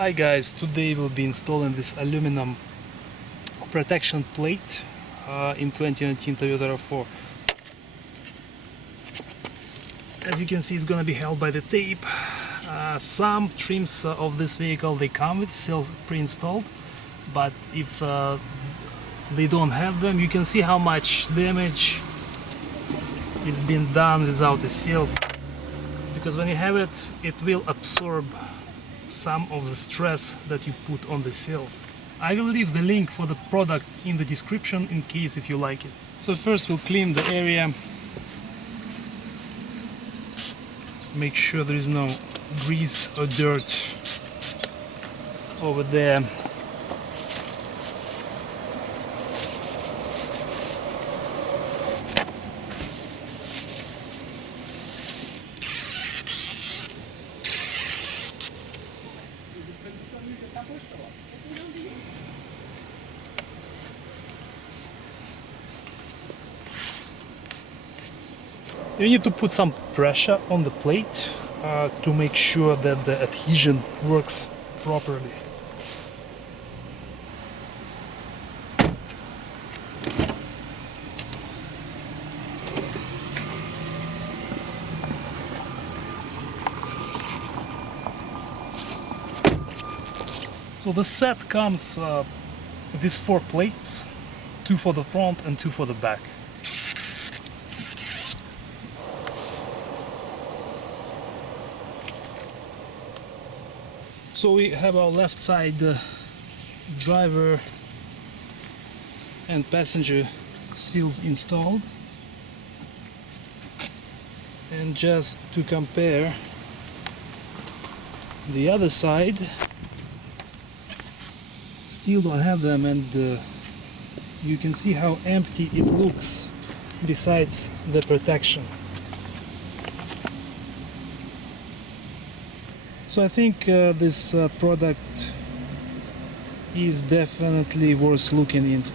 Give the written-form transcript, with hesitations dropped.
Hi guys, today we'll be installing this aluminum protection plate in 2019 Toyota RAV4. As you can see, it's gonna be held by the tape. Some trims of this vehicle, they come with sills pre-installed, but if they don't have them, you can see how much damage is being done without a seal, because when you have it, it will absorb some of the stress that you put on the sills. I will leave the link for the product in the description in case if you like it. So first we'll clean the area, make sure there is no grease or dirt over there. You need to put some pressure on the plate to make sure that the adhesion works properly. So the set comes with 4 plates, 2 for the front and 2 for the back. So we have our left side driver and passenger seals installed, and just to compare the other side, still don't have them, and you can see how empty it looks besides the protection. So I think this product is definitely worth looking into.